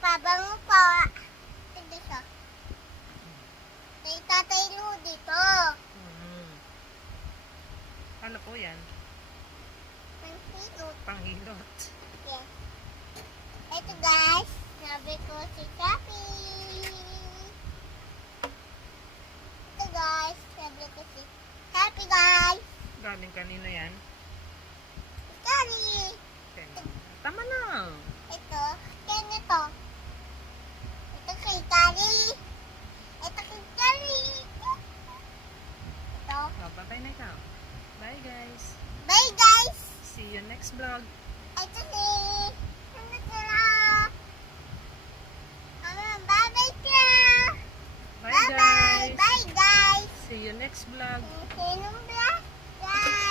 Pabango pa. Ito siya. Kay Tatay Lu dito. Ano po yan? Pansilo. Panghilot. Yes. Ito guys, sabi ko si Chappy. Ito guys, sabi ko si Chappy guys. Galing kanino yan? Kali. Okay. Tama na. Ito, yan ito. Ito kay Kali. Ito kay Kali. Ito. Bantay na ikaw. Bye guys. Bye guys. See you next vlog. Ito si... Ano sila? Bye-bye siya. Bye Bye-bye. guys. Bye guys. See you next vlog. Sinong vlog? Guys.